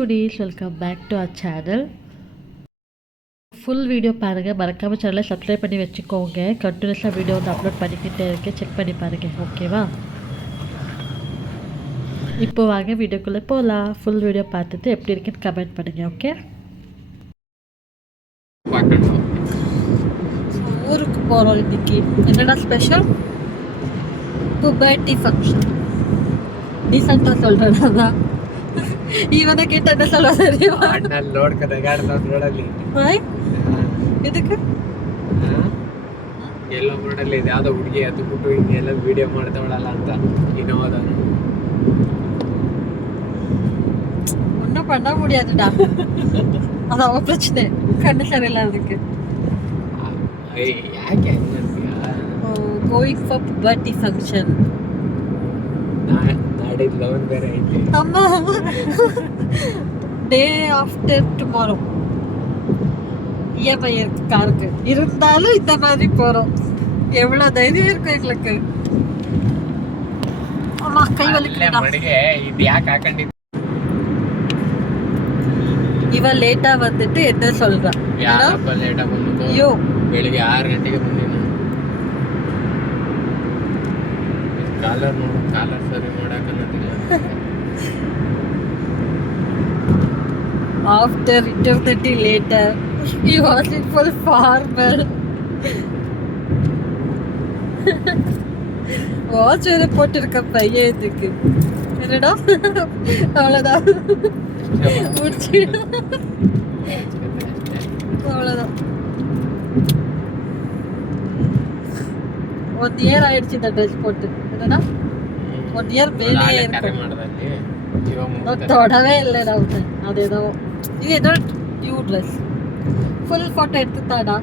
யூடிஸ், welcome back to our channel. Full video பாருங்கள், மறக்காமல் சேனலை சப்ஸ்கிரைப் பண்ணி வச்சுக்கோங்க. கண்டினியூஸாக வீடியோ வந்து அப்லோட் பண்ணிக்கிட்டே இருக்கேன், செக் பண்ணி பாருங்கள், ஓகேவா? இப்போ வாங்க வீடியோக்குள்ளே போகலாம். ஃபுல் வீடியோ பார்த்துட்டு எப்படி இருக்குன்னு கமெண்ட் பண்ணுங்கள், ஓகே? ஊருக்கு போகிறோம் இன்னைக்கு. என்னடா ஸ்பெஷல்? Birthday function. டீசெண்டாக சொல்கிறேன் தான். ಇವನ ಕೇಟ ಸಲ ಸರಿವಾ ಅಣ್ಣ ನೋಡ್ಕದ ಗಾಡಿ ನೋಡಲಿ ಇದಕ್ಕೆ ಎಲ್ಲೋ ನೋಡಲಿ ಇದು ಯಾವ್ದೋ ಹುಡುಗಿ ಅದು ಬಿಟ್ಟು ಹಿಂಗೆಲ್ಲ ವಿಡಿಯೋ ಮಾಡ್ತಾವಳಲ್ಲ ಅಂತ ಇನ್ನೋದ ஒன்றும் பண்ண முடியாதுடா. அது அவ பிரச்சனை, கண்ணு சரியில்லை அதுக்கு. ಯಾಕೆ going for birthday function. Loan ಬೇರೆ ಐತಿ ಅಮ್ಮ. டே ஆஃப்டர் டுமாரோ இஎம்ஐ இருக்கு காருக்கு. இருந்தாலும் இந்த மாதிரி போறோம். எவ்வளவு தைரியம் இருக்கு எங்களுக்கு. அம்மா கை வலிக்குதுடா. இது யாக்கு ஆக்கண்டி இவ லேட்டா வந்துட்டு என்ன சொல்றா? யாரப்ப லேட்டா ಬಂದು? ஐயோ ಬೆಳಿಗ್ಗೆ 6 ಗಂಟೆಗೆ ಬಂದಿನ. ಕಾಲರ್ ನೋಡು, ಕಾಲರ್ ಸರಿ ಮಾಡಕಲ್ಲ. After eternity later, he was in full formal. Watch வேற போட்டிருக்க பையன் இதுக்கு. என்னடா அவ்வளோதான் முடிச்சு, அவ்வளோதான். 1 year ஆயிடுச்சு இந்த ட்ரெஸ் போட்டு. என்னடா 1 year மேலே இருக்கும். தொடவே இல்லை நான். அதேதோ இது ஏதோ நியூ ட்ரெஸ். ஃபுல் ಫೋಟೋ எடுத்துட்டாடா,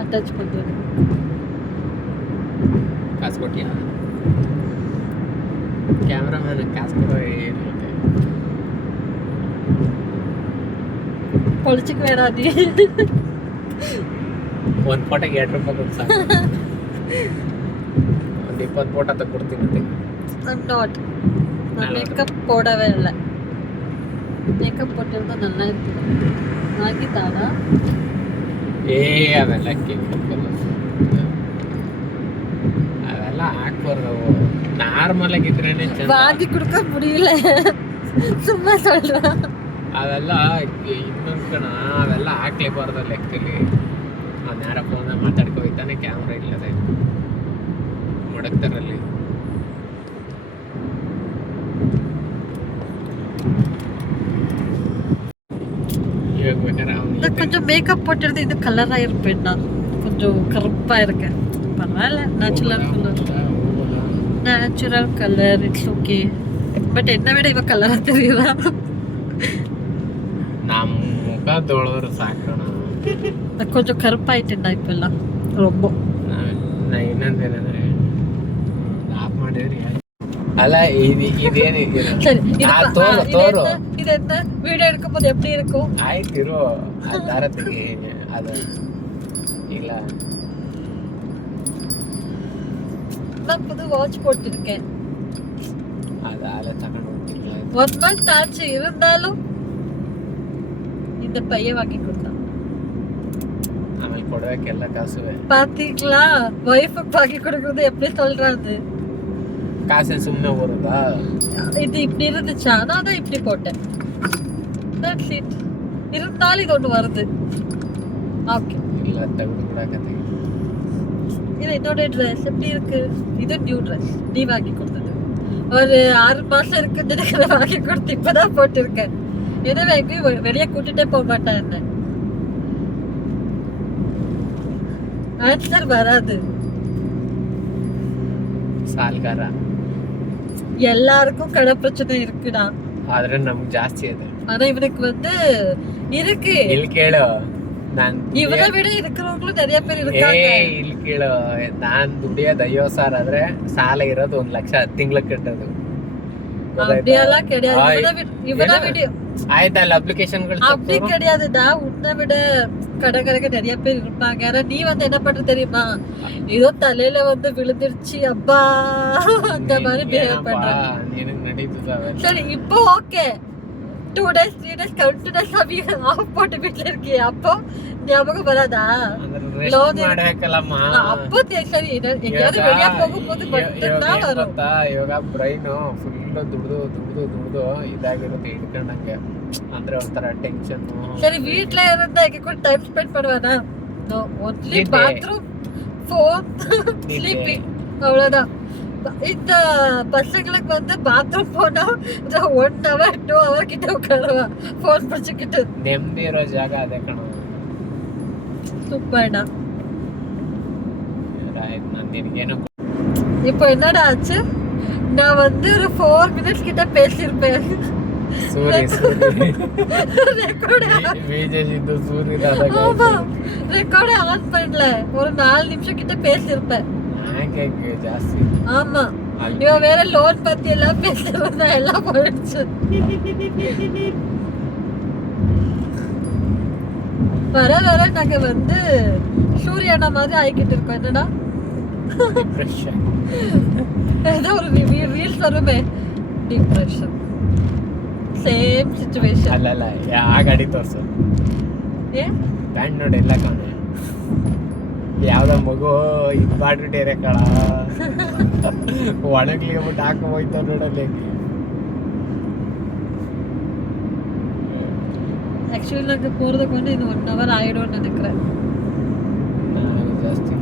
அட்டாச் பண்ணுறது. ಕಾಸು ಕೊಟ್ಟಿಯಾ? ಕ್ಯಾಮ್ರಾಮನ್ ಕಾಸು ಕೊಡೋ ಏನು ಪೊಳಿಚಿಕ್ ಬೇಡಾದಿ. ಒಂದು ಫೋಟೋಗೆ 2 ರೂಪಾಯಿ ಕೊಟ್ಟು ಸಾಕು. ಒಂದು 20 ಫೋಟೋ ತಗೊಡ್ತೀನಿ. I'm not. நான் மேக்கப் போடவே இல்லை. மேக்கப் போட்டிருந்தா நல்லா இருக்குது. வாங்கித்தாடா. அதெல்லாம் அதெல்லாம் ಹಾಕೋದು ನಾರ್ಮಲ್ ಆಗಿದ್ರೇನೆ வாங்கி கொடுக்க முடியல, ಸುಮ್ಮನೆ சொல்ற. ಅದೆಲ್ಲ ಇನ್ನೊಂದು ಕಣ, ಅವೆಲ್ಲ ಹಾಕ್ಲೇಬಾರ್ದು ಲೆಕ್ಕದಲ್ಲಿ. ಅವ್ನು ಯಾರ ಫೋನ್ ಮಾತಾಡ್ಕೊ ಹೋಯ್ತಾನೆ, ಕ್ಯಾಮ್ರಾ ಇಲ್ಲದೆ ಮಡಗ್ತಾರಲ್ಲಿ. கொஞ்சம் மேக்கப் போட்டுறது இது கலரா இருப்பேன் நான். கொஞ்சம் கருப்பா இருக்கேன். பரவாயில்ல, natural colour, it's okay. But என்ன விட இவ கலரா தெரியுதா? நம்ம முக தோளவர் சாக்கணும். கொஞ்சம் கருப்பாயிட்டேன்டா இப்பெல்லாம் ரொம்ப. நான் என்னன்னு தெரியல, ஆஃப் ಮಾಡಿದ್ರಿ ಅಲ್ಲ. ಇದೇನು ಸರಿ, ತೋರು ಇದು ಎಂತ ವಿಡಿಯೋ எடுக்கும்போது எப்படி இருக்கும்? ಆಯ್ತು ಇರೋ ದಾರತಿಗೆ ಅದು ಇಲ್ಲ. நான் புது வாட்ச் போட்டிருக்கேன். அதால தகன ஓட்டிங்களா? 1 month ஆச்சு. இருந்தாலும் இந்த பைய வாங்கி கொடுத்தான். அவன் ಕೊಡಬೇಕೆಲ್ಲ ಕಾಸುವೆ. பாத்தீங்களா, வைஃப் வாங்கி கொடுக்கிறது எப்படி சொல்றாரு? காசு சும்மா வருதா? இது இப்படி இருந்துச்சா? நான் தான் இப்படி போட்டேன். That's it. இருந்தாலும் இது ஒன்று வருது. ஓகே, இல்லை தவிடு கூட கதை. இது என்னோட ட்ரெஸ் எப்படி இருக்கு? இது நியூ ட்ரெஸ், நீ வாங்கி கொடுத்தது. ஒரு 6 மாதம் இருக்குன்னு நினைக்கிற வாங்கி கொடுத்து இப்போதான் போட்டிருக்கேன். எதுவும் எங்கேயும் வெளியே கூட்டிகிட்டே போக மாட்டேன். என்ன ஆன்சர் வராது. ಸಾಲ್ಗಾರ எல்லாருக்கும் கடை பிரச்சனை இருக்குடா. ஆದ್ರೆ நமக்கு ಜಾಸ್ತಿ ಇದೆ. ஆனா இவனுக்கு வந்து இருக்கு. ಇಲ್ಲಿ ಕೇಳು, நான் ಇವನ விட இருக்கிறவங்களும் நிறைய பேர் இருக்காங்க. ಇಲ್ಲಿ ಕೇಳು, ನಾನು ದುಡಿಯೋದು 50,000 ಆದ್ರೆ ಸಾಲ ಇರೋದು 1 ಲಕ್ಷ ತಿಂಗಳಿಗೆ ಕಟ್ಟೋದು. அப்படியெல்லாம் கிடையாது. இவனை விட ஆயிட்டால அப்ளிகேஷன்கள் அப்படி கிடையாதுடா. உன்னை விட கடற்கரைக்கு நிறைய பேர் இருப்பாங்க. ஆனா நீ வந்து என்ன பண்ற தெரியுமா? ஏதோ தலையில வந்து விழுந்துருச்சு அப்பா அந்த மாதிரி பிஹேவ் பண்ற. சரி இப்போ ஓகே, 2 days 3 days கண்டினியூஸா ஆஃப் போட்டு வீட்ல இருக்கே அப்போ ஞாபகம் வராதா ಲೋನ್ ಮಾಡಬೇಕಲ್ಲಮ್ಮ அப்போ ಸರಿ ಎಲ್ಲಿಯಾದ್ರೂ வெளிய போகும்போது மட்டும்தான் வரும் ಇವಾಗ ಬ್ರೈನ್ ಫುಲ್ ದುಡ್ದು ಇದಾಗಿರುತ್ತೆ ಇಟ್ಕೊಂಡಂಗೆ ಅಂದ್ರೆ ಒಂಥರ ಟೆನ್ಷನ್ ಸರಿ வீட்ல இருந்தா கூட டைம் ஸ்பெண்ட் பண்ணுவானா no only bathroom phone sleeping அவ்வளவுதான் இந்த பசங்களுக்கு வந்து பாத்ரூம் போனா 1 hour 2 hour கிட்ட உட்காருவா ஃபோன் பிடிச்சிக்கிட்டு ನೆಮ್ಮದಿ ಇರೋ ಜಾಗ ಅದೇ ಕಣ சூப்பர்டா ரைட் நான் நினைக்கேனோ இப்போ என்னடா ஆச்சு நான் வந்து ஒரு 4 minutes கிட்ட பேசியிருப்பேன் ரெக்கார்ட் ஆன் பண்ணல ஒரு 4 நிமிஷம் கிட்ட பேசியிருப்பேன் ಜಾಸ್ತಿ ஆமா இவ வேற லோன் பத்தி எல்லாம் பேசுறதா எல்லாம் போயிடுச்சு வர வர நாங்க வந்து சூர்யானா மாதிரி ஆயிக்கிட்டு இருக்கோம் என்னடா ஏதோ ஒரு ரீல்ஸ் வருமே டிப்ரெஷன் ಸೇಮ್ ಸಿಚುವೇಶನ್ ಅಲ್ಲ ಆ ಗಾಡಿ ತೋರ್ಸು ಪ್ಯಾಂಟ್ ನೋಡಿ ಎಲ್ಲ ಕಾಣ ಯಾವ್ದೋ ಮಗು ಇದು ಮಾಡ್ಬಿಟ್ಟಿರೆ ಕಳ ಒಣಗ್ಲಿ ಬಿಟ್ಟು ಹಾಕ ಹೋಯ್ತಾವ ನೋಡಲ್ಲಿ ஆக்சுவலி நாங்க போறதுக்கு வந்து இது 1 hour ஆயிடும்னு நினைக்கிறேன் ಜಾಸ್ತಿ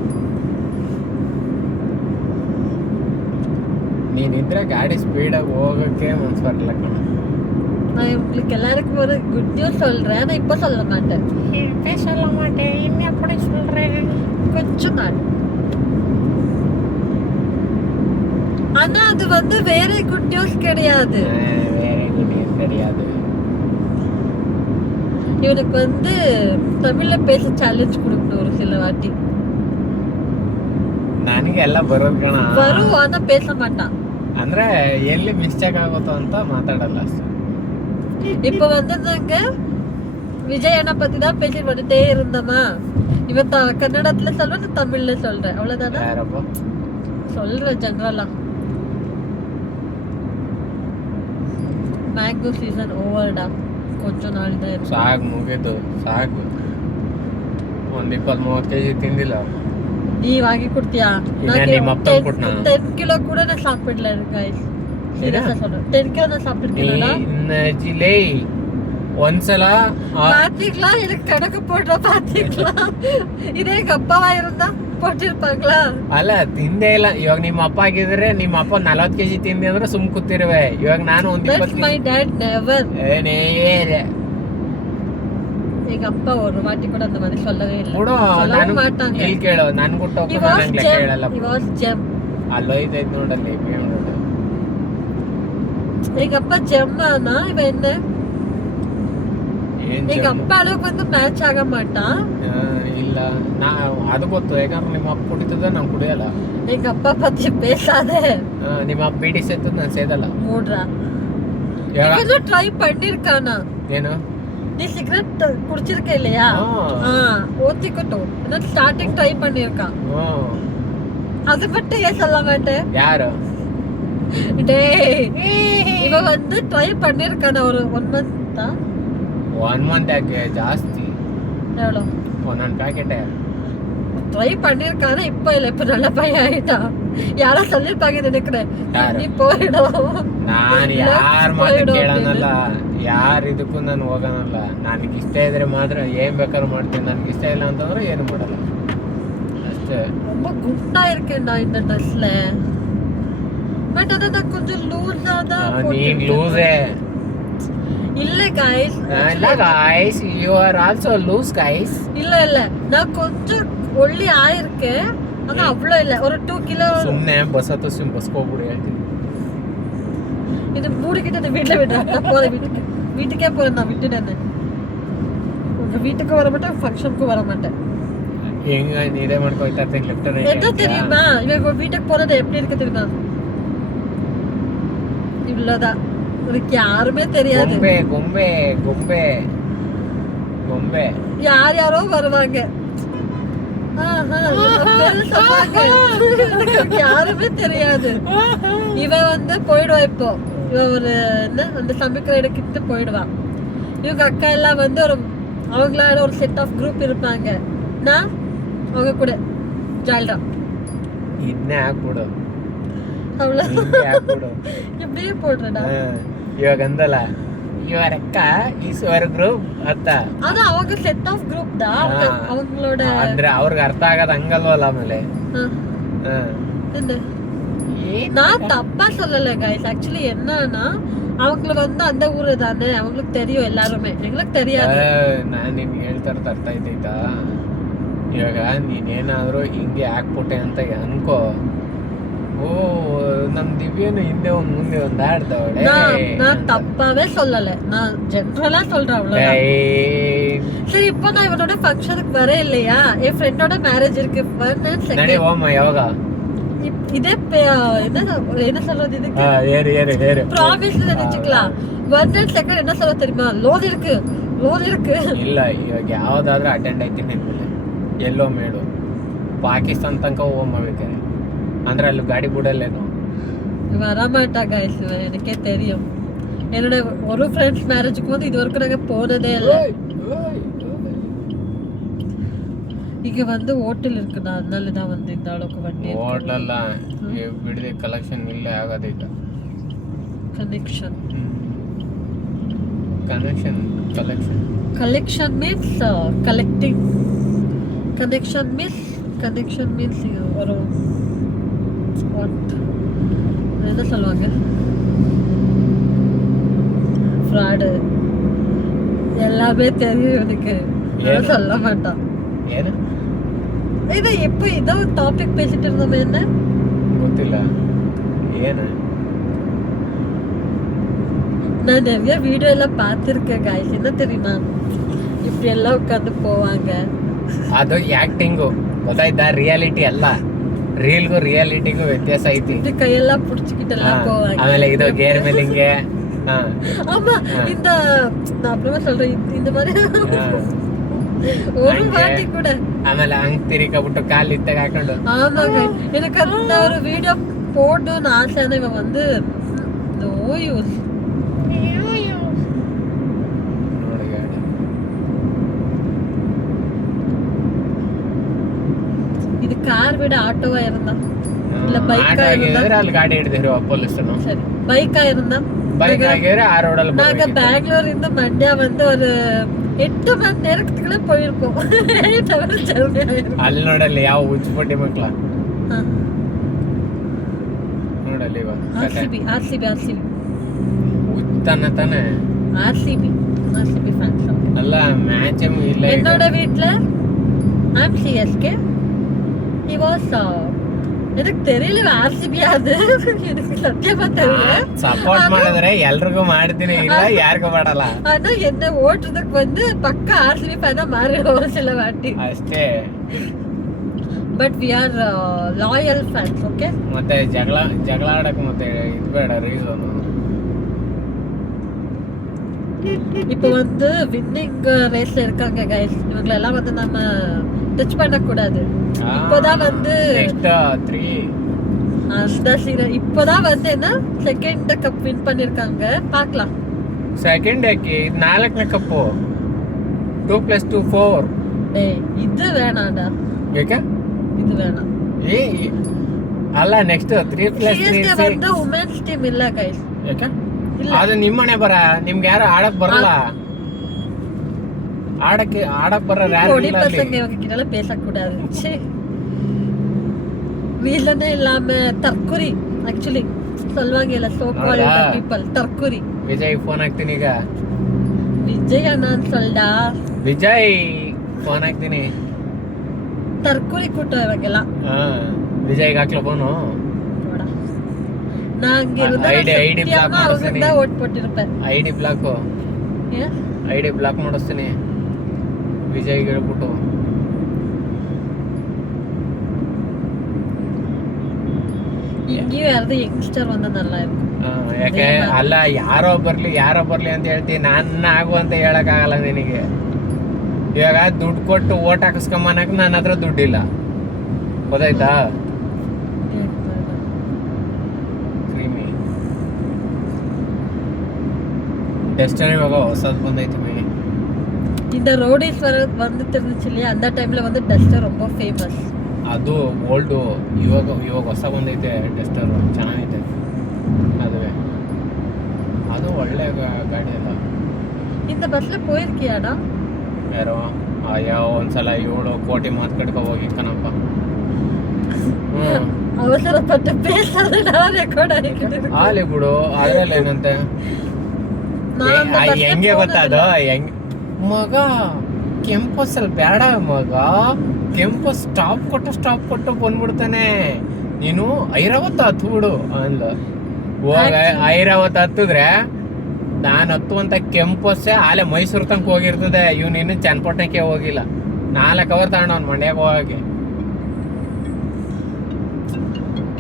ನೀನಿದ್ರೆ ಗಾಡಿ ಸ್ಪೀಡಾಗಿ ಹೋಗೋಕ್ಕೆ ಮನ್ಸು ಬರಲ್ಲ ಕಣ நான் உங்களுக்கு எல்லாருக்கும் ஒரு குட் நியூஸ் சொல்றேன் நான் இப்ப சொல்ல மாட்டேன் இன்னும் எப்படி சொல்றேன் கொஞ்சம் நாள் ஆனா அது வந்து வேற குட் நியூஸ் கிடையாது இவனுக்கு வந்து தமிழ்ல பேச சேலஞ்ச் கொடுக்கணும் ஒரு சில வாட்டி ನನಗೆ ಎಲ್ಲ ಬರೋದು ಕಣ வரும் ஆனா பேச மாட்டான் ಅಂದ್ರೆ ಎಲ್ಲಿ ಮಿಸ್ಟೇಕ್ ಆಗುತ್ತೋ ಅಂತ ಮಾತಾಡಲ್ಲ ಅಷ್ಟೇ இப்ப வந்து நாங்க விஜய் அண்ணா பத்தி தான் பேசிட்டு வந்துட்டே இருந்தோமா இவன் கன்னடத்துல சொல்றேன் நான் தமிழ்ல சொல்றேன் அவ்வளவுதானே சொல்றேன் ஜெனரலா ಮ್ಯಾಂಗೋ ಸೀಸನ್ ಓವರ್ಡಾ கொஞ்சம் ನಾள் தான் ಇರುತ್ತೆ ಸಾಕು ಮುಗಿದು ಸಾಕು ಒಂದು 20-30 ಕೆಜಿ ತಿಂದಿಲ್ಲ ನೀವ್ ಆಗಿ ಕೊಡ್ತೀಯಾ ನಿಮ್ಮ ಅಪ್ಪ ಕೊಟ್ನಾ 10 ಕಿಲೋ ಕೂಡ ನಾನು ಸಾப்பிಡ್ಲ ಗೈಸ್ ಸೀರಿಯಸ್ சொல்றேன் 10 ಕಿಲೋ நான் சாப்பிட்டிருக்கேன்டா ಜಿಲೇ ಒಂದ್ಸಲ பாத்தீங்களா எனக்கு கணக்கு போடுற பாத்தீங்களா இதே எங்க அப்பாவா இருந்தா போட்டிருப்பாங்களா ಅಲ್ಲ ತಿಂದೇ ಇಲ್ಲ ಇವಾಗ ನಿಮ್ಮ ಅಪ್ಪ ಆಗಿದ್ರೆ ನಿಮ್ಮ ಅಪ್ಪ 40 ಕೆಜಿ ತಿಂದಿ ಅಂದ್ರೆ ಸುಮ್ ಕೂತಿರುವೆ ಇವಾಗ ನಾನು ಒಂದು 20 my dad never ಏನೇ எங்க அப்பா ஒரு வாட்டி கூட அந்த மாதிரி சொல்லவே இல்ல ಬಿಡು ನಾನು ಮಾತಾಂಗ ಇಲ್ಲಿ ಕೇಳು ನಾನು ಗುಟ್ಟು ಹೋಗ್ತೀನಿ ನಂಗೆ ಕೇಳಲ್ಲ he was gem ಅಲ್ಲಿ ಹೋಯ್ತೈತೆ ನೋಡಲ್ಲಿ ನೋಡು எங்க அப்பா ஜெம்மானா இவன் என்ன எங்க அப்பா அளவுக்கு வந்து மேட்ச் ಆಗ மாட்டான் ಇಲ್ಲ ಅದು ಗೊತ್ತು ಯಾಕಂದ್ರೆ ನಿಮ್ಮ ಅಪ್ಪ ಕುಡಿತದ ನಾನು ಕುಡಿಯಲ್ಲ எங்க அப்பா பத்தி பேசாதே ನಿಮ್ಮ ಅಪ್ಪ ಬೀಡಿ ಸೇತದ ನಾನು ಸೇದಲ್ಲ ಮೂಡ್ರಾ ಇವಾಗ ಟ್ರೈ பண்ணிருக்கானா ಏನು நீ சிகரெட் குடிச்சிருக்க இல்லையா ஓத்திக்கட்டு நான் ஸ்டார்டிங் ட்ரை பண்ணிருக்கான் அது மட்டும் ஏன் சொல்ல மாட்டேன் யாரு டேய் இவன் வந்து ட்ரை பண்ணிருக்கான ஒரு 1 month 1 month ಯಾಕೆ ಜಾಸ್ತಿ எவ்வளோ ಒಂದೊಂದು ಪ್ಯಾಕೆಟ್ ட்ரை பண்ணிருக்கான இப்ப இல்ல இப்ப நல்ல பையன் ஆயிட்டான் யாரோ சொல்லிருப்பாங்க நினைக்கிறேன் நீ போயிடும் ನಾನು ಯಾರ ಮಾತು ಕೇಳನಲ್ಲ ಯಾರು ಇದಕ್ಕೂ ನಾನು ಹೋಗನಲ್ಲ ನನಗೆ ಇಷ್ಟ ಇದ್ರೆ ಮಾತ್ರ ಏನ್ ಬೇಕಾದ್ರೂ ಮಾಡ್ತೀನಿ ನನಗೆ ಇಷ್ಟ ಇಲ್ಲ ಅಂತಂದ್ರೆ ಏನು ಮಾಡಲ್ಲ ಅಷ್ಟೇ ரொம்ப குண்டா இருக்கேன்டா இந்த ட்ரெஸ்ல பட் அத நான் கொஞ்சம் லூஸா தான் ನೀನ್ ಲೂಸೇ இல்ல गाइस இல்ல guys you are also loose guys இல்ல இல்ல நான் கொஞ்சம் ஒல்லி ஆயிருக்கேன் ஆனா அவ்வளோ இல்ல ஒரு 2 கிலோ ಸುಮ್ಮನೆ ಬಸ್ ಹೋಗ್ಬಿಡು ಹೇಳ್ತೀನಿ இது மூடிக்கிட்டு அந்த வீட்டுல விடுறேன் நான் போற வீட்டுக்கே போறேன் நான் விட்டுட்டேன் உங்க வீட்டுக்கு வர மாட்டேன் ஃபங்க்ஷனுக்கு வர மாட்டேன் ಹೆಂಗ ನೀರೇ ಮಾಡ್ಕೊಯ್ತಾ ಇರ್ತೀನಿ ಲೆಫ್ಟ್ ರೈಟ್ என்ன தெரியுமா இவங்க வீட்டுக்கு போறது எப்படி இருக்கு தெரியுமா இவ்வளவுதான் உனக்கு யாருமே தெரியாது ಗೊಂಬೆ ಗೊಂಬೆ ಗೊಂಬೆ ಗೊಂಬೆ யார் யாரோ வருவாங்க யாருமே தெரியாது இவன் வந்து போயிடுவா இப்போ இவன் ஒரு என்ன அந்த சமைக்கிற இடக்கிட்ட போயிடுவான் இவங்க அக்கா எல்லாம் வந்து அவங்களால ஒரு செட் ஆஃப் குரூப் இருப்பாங்க. நான் அவங்க கூட ஜாலிடா ಇನ್ನೇ ಹಾಕ್ಬಿಡು அவ்வளோ ಹಿಂಗೆ ಹಾಕ್ಬಿಡು. இப்படியே போடுறடா. ಇವಾಗ ಅಂದಲ್ಲ ಇವರಕ್ಕ ಈಶ್ವರ ಗ್ರೂಪ್ ಅಂತ அது அவங்க செட் ஆஃப் குரூப் தான். அவங்களோட ಅಂದ್ರೆ ಅವ್ರಿಗೆ ಅರ್ಥ ಆಗೋದು ಹಂಗಲ್ವಲ್ಲ ಆಮೇಲೆ. என்ன நான் தப்பா சொல்லல கைஸ். ஆக்சுவலி என்னன்னா அவங்கள வந்து அந்த ஊரு தானே, அவங்களுக்கு தெரியும் எல்லாருமே, எங்களுக்கு தெரியாது. ನಾನ್ ನಿನ್ಗೆ ಹೇಳ್ತಾ ಇರೋದು ಅರ್ಥ ಆಯ್ತಾ? ಇವಾಗ ನೀನೇನಾದ್ರೂ ಹಿಂಗೆ ಹಾಕ್ಬಿಟ್ಟೆ ಅಂತ ಅನ್ಕೋ, ಓ ನಮ್ ದಿವ್ಯನು ಹಿಂದೆ ಒಂದ್ ಮುಂದೆ ಒಂದ್ ಆಡ್ದವಳೆ. நான் தப்பாவே சொல்லல, நான் ஜெனரலா சொல்றேன் அவ்வளவுதான். சரி இப்போ நான் இவனோட ஃபங்க்ஷனுக்கு வர இல்லையா, என் ஃப்ரெண்டோட மேரேஜ் இருக்கு. ನಡಿ ಹೋಮ ಯಾವಾಗ? இதே என்ன சொல்றது இதுக்கு? ஏறு ப்ராமிஸ் நினைச்சுக்கலாம். 1 and 2 என்ன சொல்ல தெரியுமா? ಲೋನ್ இருக்கு ಇಲ್ಲ. ಇವಾಗ ಯಾವ್ದಾದ್ರೂ ಅಟೆಂಡ್ ಆಯ್ತೀನಿ ಅಂದ್ಮೇಲೆ ಎಲ್ಲೋ ಮೇಡು ಪಾಕಿಸ್ತಾನ ತನಕ ಹೋಗ್ಬೇಕಾರೆ ಅಂದ್ರೆ ಅಲ್ಲಿ ಗಾಡಿ ಬಿಡಲ್ಲೇನು வரமாட்டா கைஸ். எனக்கே தெரியும். என்னோட ஒரு ஃப்ரெண்ட்ஸ் மேரேஜுக்கு வந்து இது வரைக்கும் நாங்க போனதே இல்லை. ಈಗ வந்து ಹೋಟೆಲ್ இருக்குடா, அதனால தான் வந்து இந்த அளவுக்கு வண்டி. ಹೋಟೆಲ್ ಬಿಡದೆ ಕಲೆಕ್ಷನ್ ಇಲ್ಲೇ ಆಗೋದು ಈಗ. Connection means collecting. connection means ஒரு what என்ன சொல்லுவாங்க, ஃப்ராட் எல்லாமே தெரியும் எனக்கு. சொல்ல மாட்டான். ಏನು இது எப்போ இதோ டாபிக் பேசிட்டு இருந்தோமே, என்ன ಗೊತ್ತಿಲ್ಲ ಏನು. நான் நிறைய வீடியோ எல்லாம் பார்த்துருக்கேன் கைஸ். என்ன தெரியுமா, இப்படி எல்லாம் உட்காந்து போவாங்க. ಅದು ಆಕ್ಟಿಂಗು ಗೊತ್ತಾಯ್ತಾ, ರಿಯಾಲಿಟಿ ಅಲ್ಲ. ರೀಲ್ಗೂ ರಿಯಾಲಿಟಿಗೂ ವ್ಯತ್ಯಾಸ ಐತಿ. இப்படி கையெல்லாம் புடிச்சுக்கிட்டு எல்லாம் போவாங்க. ಆಮೇಲೆ ಇದು ಗೇರ್ ಮೇಲೆ ಹಿಂಗೆ. ஆமா, இந்த நான் அப்புறமா சொல்றேன், இந்த மாதிரி ஒரு வாட்டி கூட. ಆಮೇಲೆ ಹಂಗ್ ತಿರ್ಗಾಬಿಟ್ಟು ಕಾಲ್ ಇತ್ತಾಗ ಹಾಕೊಂಡು. ஆமாங்க, எனக்கு அந்த ஒரு வீடியோ போடணும்னு ஆசை. ஆனா இவன் வந்து நோ யூஸ். இது கார் விட ஆட்டோவா இருந்தா இல்ல பைக்கா இருந்தா ಅಲ್ಲಿ ಗಾಡಿ ಹಿಡಿದಿರೋ ಪೊಲೀಸರು. சரி, பைக்கா இருந்தா ಬೈಕ್ ಆಗಿದ್ರೆ ಆ ರೋಡಲ್ಲಿ நாங்க பெங்களூர் இருந்து மண்டியா வந்து ஒரு 8 மணி நேரத்துக்குள்ள போயிருக்கோம். ಅಲ್ಲಿ ನೋಡಲ್ಲಿ ಯಾವ ಹುಚ್ಚುಪಟ್ಟಿ ಮಕ್ಳ ನೋಡಲ್ಲಿ RCB ಹುಚ್ಚನ್ನ ತಾನೆ. RCB fans ಅಲ್ಲ ಮ್ಯಾಚ್ ಇಲ್ಲ. என்னோட வீட்ல I'm CSK. he was எனக்கு தெரியல RCB அது, எனக்கு சத்தியமா தெரியல. ಸಪೋರ್ಟ್ ಮಾಡಿದ್ರೆ ಎಲ್ರಿಗೂ ಮಾಡ್ತೀನಿ, ಇಲ್ಲ ಯಾರಿಗೂ ಮಾಡಲ್ಲ. ஆனா என்ன ஓட்டுறதுக்கு வந்து பக்கா RCB ஃபேனா மாறிடும் ஒரு சில வாட்டி ಅಷ್ಟೇ. But we are loyal fans. Okay, ಮತ್ತೆ ಜಗಳ ಆಡಕ್ಕೆ ಮತ್ತೆ ಇದು ಬೇಡ ರೀಸನ್. இப்போ வந்து வின்னிங் ரேஸ்ல இருக்காங்க கைஸ். இவங்க எல்லாம் வந்து நம்ம டச் பண்ண கூடாது. இப்போதான் வந்து நெக்ஸ்ட் 3 அந்த சீன் இப்போதான் வந்து என்ன செகண்ட் கப் வின் பண்ணிருக்காங்க. பார்க்கலாம். ಸೆಕೆಂಡ್ ಯಾಕೆ? ಇದು 4ನೇ ಕಪ್ಪು. 2 + 2 4. ಏಯ್ ಇದು ಬೇಡಾಡಾ. ಯಾಕೆ ಇದು ಬೇಡ? ಏ ಅಲ್ಲ, ನೆಕ್ಸ್ಟ್ 3 + 3 வந்து ವುಮೆನ್ಸ್ ಟೀಮ್ ಇಲ್ಲ ಗೈಸ್. ಯಾಕೆ? ಅದು ನಿಮ್ಮನೆ ಬರ, ನಿಮ್ಗೆ ಯಾರು ಆಡಕ್ ಬರಲ್ಲ. ஆடக் பண்ற பொடி பசங்க இவங்க கிட்ட பேச கூடாது. வீலனே இல்லாம தற்குறி ஆக்சுவலி சொல்வாங்க இல்ல, சோ கால்ட் பீப்பிள் தற்குರಿ. ವಿಜಯ್ ಫೋನ್ ಹಾಕ್ತೀನಿ ಈಗ. ವಿಜಯ್ ಅಣ್ಣ சொல்டா. ವಿಜಯ್ ಫೋನ್ ಹಾಕ್ತೀನಿ. ತರ್ಕುರಿ ಕೂಟ ಇವಾಗೆಲ್ಲ. ವಿಜಯ್ಗೆ ಹಾಕ್ಲ ಫೋನು. நான் இங்க ಐಡಿ ಬ್ಲಾಕ್ ಮಾಡಿಸ್ತೀನಿ. ಓಟ್ ಕೊಟ್ಟಿರ್ತಾರೆ. ಐಡಿ ಬ್ಲಾಕ್ ಮಾಡಿಸ್ತೀನಿ ವಿಜಯ್ಗೆ ಹೇಳ್ಬಿಟ್ಟು. இங்கேயும் யாராவது யங்ஸ்டர் வந்தா நல்லா இருக்கும். ಯಾಕೆ ಅಲ್ಲ, ಯಾರೋ ಬರ್ಲಿ ಅಂತ ಹೇಳ್ತೀನಿ. ನನ್ನ ಆಗು ಅಂತ ಹೇಳಕ್ ಆಗಲ್ಲ ನಿನಗೆ. ಇವಾಗ ದುಡ್ಡು ಕೊಟ್ಟು ಓಟ್ ಹಾಕಿಸ್ಕೊಂಬನಕ್ ನನ್ನ ಹತ್ರ ದುಡ್ಡಿಲ್ಲ, ಗೊತ್ತಾಯ್ತಾ? ಡೆಸ್ಟಿನಿ ಇವಾಗ ಹೊಸದು ಬಂದೈತಿ. இந்த ரோடீஸ்வரர் வந்துட்டு இருந்துச்சு இல்லையா அந்த டைಮ್ல வந்து ಡಸ್ಟರ್ ரொம்ப ಫೇಮಸ್. ಅದು ಓಲ್ಡು. ಇವಾಗ ಹೊಸ ಬಂದೈತೆ ಡಸ್ಟರು, ಚೆನ್ನಾಗೈತೆ ಅದುವೆ. ಅದು ಒಳ್ಳೆ ಗಾಡಿ ಅಲ್ಲ. இந்த பஸ்ல போயிருக்கியாடா? ಯಾರೋ ಯಾವ ಒಂದ್ಸಲ 7 ಕೋಟಿ ಮಾತು ಕಟ್ಕೊ ಹೋಗಿ ಕಣಪ್ಪ. ಅವಸರಪಟ್ಟು பேசாதடா ರೆಕಾರ್ಡ್ ಆಗಿರುತ್ತೆ. ಆಲಿ ಬಿಡು, ಅದ್ರಲ್ಲಿ ಏನಂತೆ. ಹೆಂಗೆ ಗೊತ್ತಾದ ಮಗ, ಕೆಂಪಸ್ಸಲ್ಲಿ ಬೇಡ ಮಗ, ಕೆಂಪಸ್ ಸ್ಟಾಪ್ ಕೊಟ್ಟು ಬಂದ್ಬಿಡ್ತಾನೆ. ನೀನು ಐರಾವತ್ ಹತ್ತು ಬಿಡು ಅಂದ್ಲು. ಹೋಗ ಐರಾವತ್ ಹತ್ತಿದ್ರೆ ನಾನು ಹತ್ತುವಂತ ಕೆಂಪಸ್ಸೇ ಆಲೆ ಮೈಸೂರು ತನಕ ಹೋಗಿರ್ತದೆ. ಇವ್ನು ಇನ್ನು ಚನ್ನಪಟ್ಟಣಕ್ಕೆ ಹೋಗಿಲ್ಲ. 4 ಅವರ್ ತಗೊಂಡು ಅವ್ನು ಮಂಡ್ಯಕ್ಕೆ ಹೋಗಕ್ಕೆ.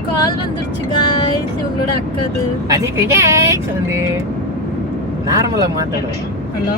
கால் வந்துருச்சு गाइस, இவங்களோட அக்காது. ಅದಕ್ಕೆ ಅಂದಿ ನಾರ್ಮಲ್ ಆಗಿ ಮಾತಾಡು. ಹಲೋ